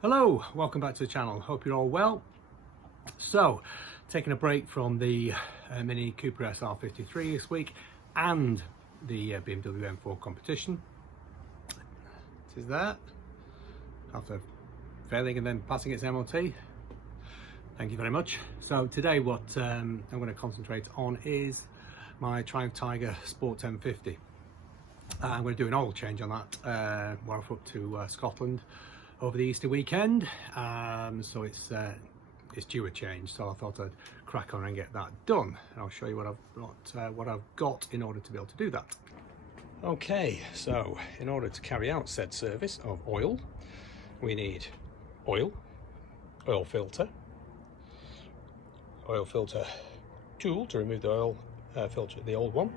Hello, welcome back to the channel. Hope you're all well. So, taking a break from the Mini Cooper SR53 this week and the BMW M4 competition. This is that. After failing and then passing its MOT. Thank you very much. So today what I'm going to concentrate on is my Triumph Tiger Sport 1050. I'm going to do an oil change on that. We're off up to Scotland over the Easter weekend, so it's due a change. So I thought I'd crack on and get that done. And I'll show you what I've got in order to be able to do that. Okay, so in order to carry out said service of oil, we need oil filter tool to remove the oil filter, the old one,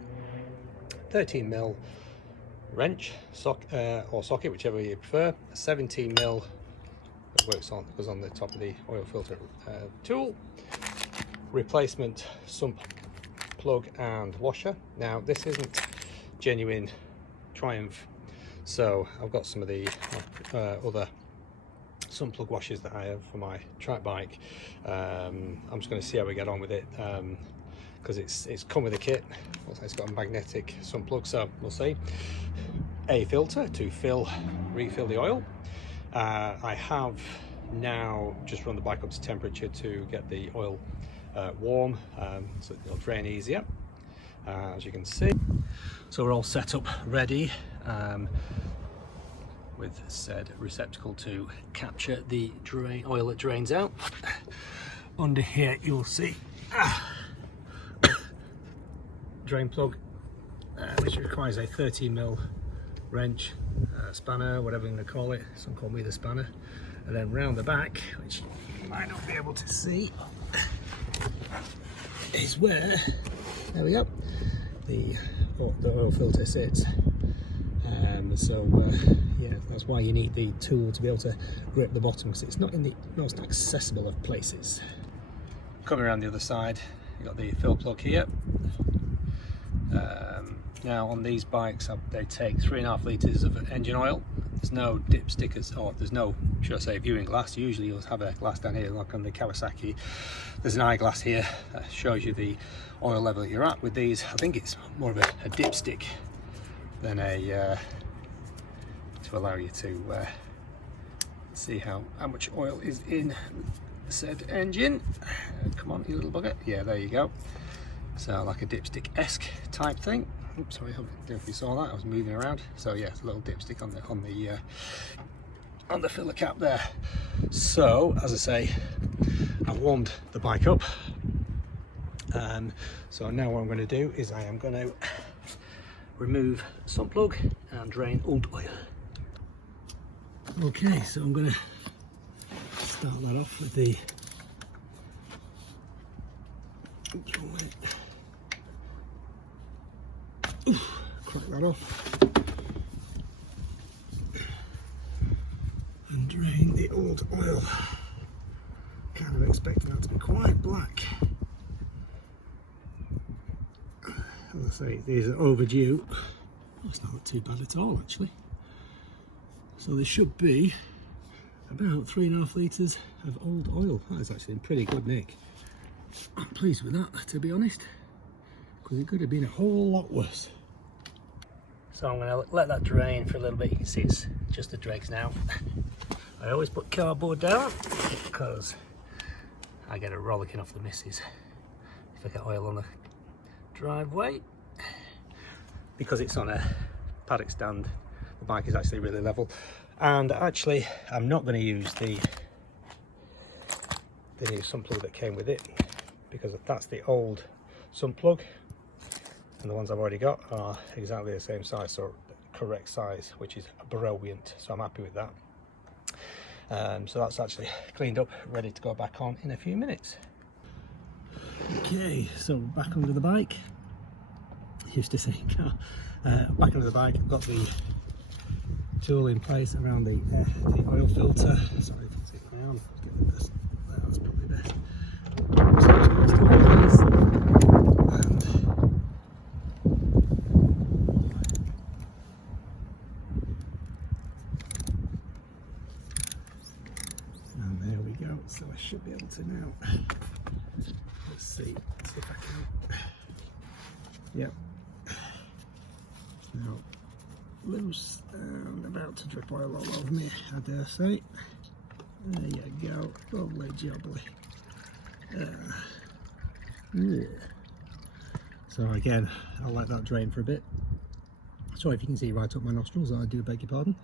13mm wrench or socket, whichever you prefer, 17mm that goes on the top of the oil filter tool, replacement sump plug and washer. Now this isn't genuine Triumph, so I've got some of the other sump plug washers that I have for my track bike. I'm just going to see how we get on with it, because it's come with a kit. It's got a magnetic sump plug, so we'll see. A filter to refill the oil. I have now just run the bike up to temperature to get the oil warm, so it'll drain easier, as you can see. So we're all set up ready, with said receptacle to capture the oil that drains out. Under here you'll see drain plug, which requires a 13mm wrench, spanner, whatever you're going to call it. Some call me the spanner. And then round the back, which you might not be able to see, is where, there we go, the oil filter sits. Yeah, that's why you need the tool to be able to grip the bottom, because it's not in the most accessible of places. Coming around the other side, you've got the fill plug here. Now on these bikes, they take 3.5 litres of engine oil. There's no dipstickers, or there's no, should I say, viewing glass. Usually you'll have a glass down here, like on the Kawasaki. There's an eyeglass here that shows you the oil level that you're at. With these, I think it's more of a dipstick than to allow you to see how much oil is in said engine. Come on, you little bugger. Yeah, there you go. So like a dipstick-esque type thing. Oops, sorry, I don't know if you saw that. I was moving around. So yeah, it's a little dipstick on the filler cap there. So as I say, I've warmed the bike up. So now what I'm going to do is I am going to remove sump plug and drain old oil. Okay, so I'm going to start that off with the, oops, wrong way. Oof, crack that off and drain the old oil. Kind of expecting that to be quite black. As I say, these are overdue. That's not too bad at all, actually. So there should be about 3.5 litres of old oil. That is actually in pretty good nick. I'm pleased with that, to be honest, because it could have been a whole lot worse. So I'm going to let that drain for a little bit. You can see it's just the dregs now. I always put cardboard down because I get a rollicking off the missus if I get oil on the driveway. Because it's on a paddock stand, the bike is actually really level. And actually, I'm not going to use the new sump plug that came with it, because that's the old sump plug, and the ones I've already got are exactly the same size, so the correct size, which is brilliant. So I'm happy with that. So that's actually cleaned up, ready to go back on in a few minutes. Okay, so back under the bike. Used to say back under the bike. I've got the tool in place around the oil filter. Sorry if it's it down. Get rid of this. That's probably best. So it's got still in place, and we go. So I should be able to now. Let's see if I can. Yep. Now loose and about to drip oil all over me, I dare say. There you go. Lovely jubbly. Yeah. So again, I'll let that drain for a bit. Sorry if you can see right up my nostrils, I do beg your pardon.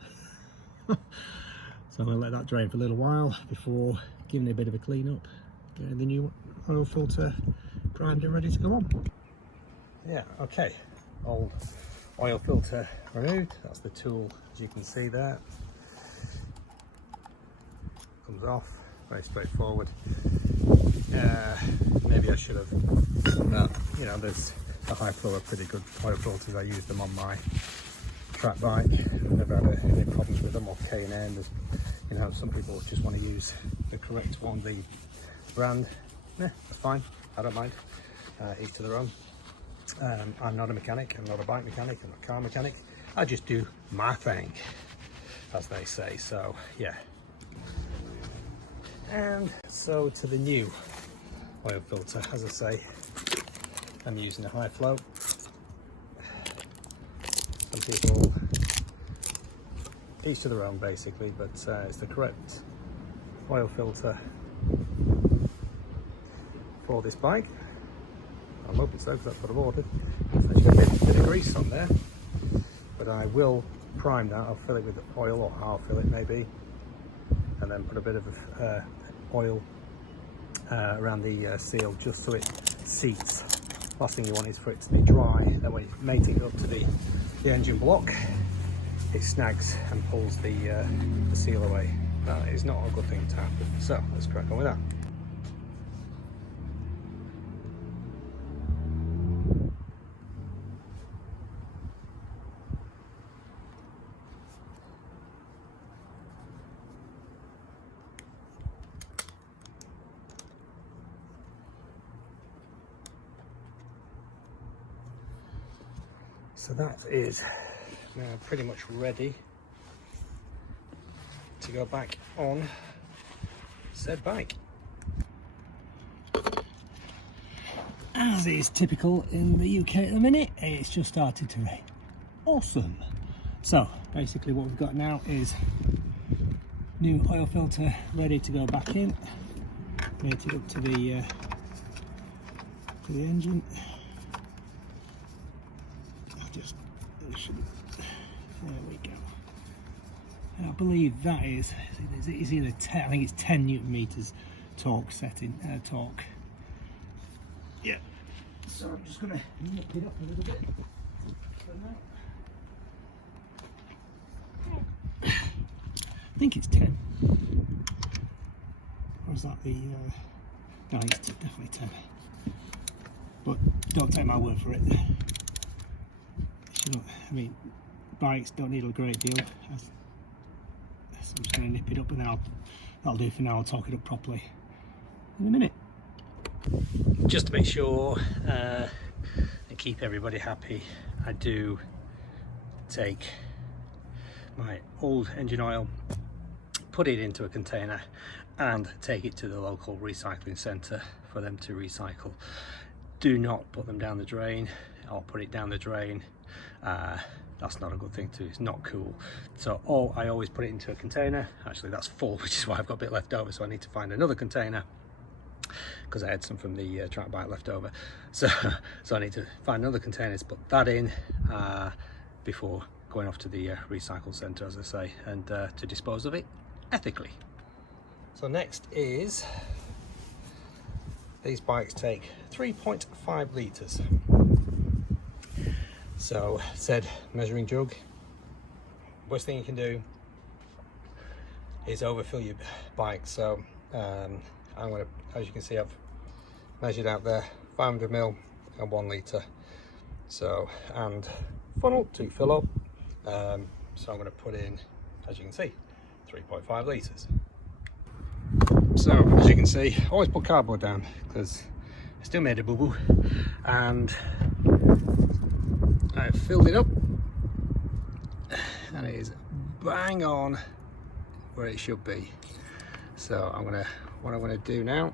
So I'm going to let that drain for a little while before giving it a bit of a clean up, getting the new oil filter primed and ready to go on. Yeah, okay, old oil filter removed. That's the tool, as you can see there. Comes off, very straightforward. Maybe I should have done that. You know, there's the high flow are pretty good oil filters. I use them on my track bike. I've never had any problems with them, or K&N. There's, you know, some people just want to use the correct one, the brand. Yeah, that's fine. I don't mind. Each to their own. I'm not a mechanic. I'm not a bike mechanic. I'm not a car mechanic. I just do my thing, as they say. So yeah. And so to the new oil filter, as I say, I'm using a high flow. Some people, each to their own basically, but it's the correct oil filter for this bike. I'm hoping so, because that's what I've ordered. There's actually a bit of grease on there, but I will prime that. I'll fill it with oil, or I'll fill it maybe, and then put a bit of oil around the seal, just so it seats. Last thing you want is for it to be dry. Then when you mate it up to the engine block, it snags and pulls the seal away. That is not a good thing to happen. So let's crack on with that. So that is now pretty much ready to go back on said bike. As is typical in the UK at the minute, it's just started to rain. Awesome. So basically what we've got now is new oil filter ready to go back in. Mate it up to the engine. There we go. And I believe that is either 10, I think it's 10 Newton meters torque setting, torque. Yeah. So I'm just going to nip it up a little bit for now. I think it's 10. Or is that the, no, it's definitely 10. But don't take my word for it. I mean, bikes don't need a great deal. So I'm just going to nip it up, and then that'll do for now. I'll torque it up properly in a minute. Just to make sure and keep everybody happy, I do take my old engine oil, put it into a container, and take it to the local recycling centre for them to recycle. Do not put them down the drain or put it down the drain. That's not a good thing to do. It's not cool. So I always put it into a container. Actually that's full, which is why I've got a bit left over, so I need to find another container because I had some from the track bike left over. So I need to find another container to put that in before going off to the recycle centre, as I say, and to dispose of it ethically. So next is, these bikes take 3.5 litres. So said measuring jug, worst thing you can do is overfill your bike. So I'm going to, as you can see, I've measured out there 500 ml and 1 litre. So, and funnel to fill up. So I'm going to put in, as you can see, 3.5 litres. So as you can see, always put cardboard down because I still made a boo-boo, and I've filled it up and it is bang on where it should be. So I'm going to what I'm going to do now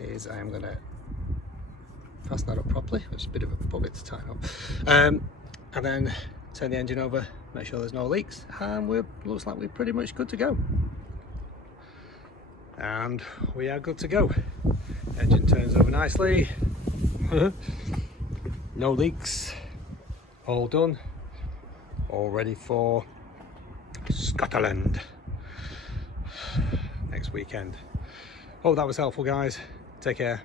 is I'm going to fasten that up properly. It's a bit of a bugger to tighten up, and then turn the engine over, make sure there's no leaks, and looks like we're pretty much good to go. And we are good to go. Engine turns over nicely. No leaks. All done. All ready for Scotland next weekend. Hope that was helpful, guys. Take care.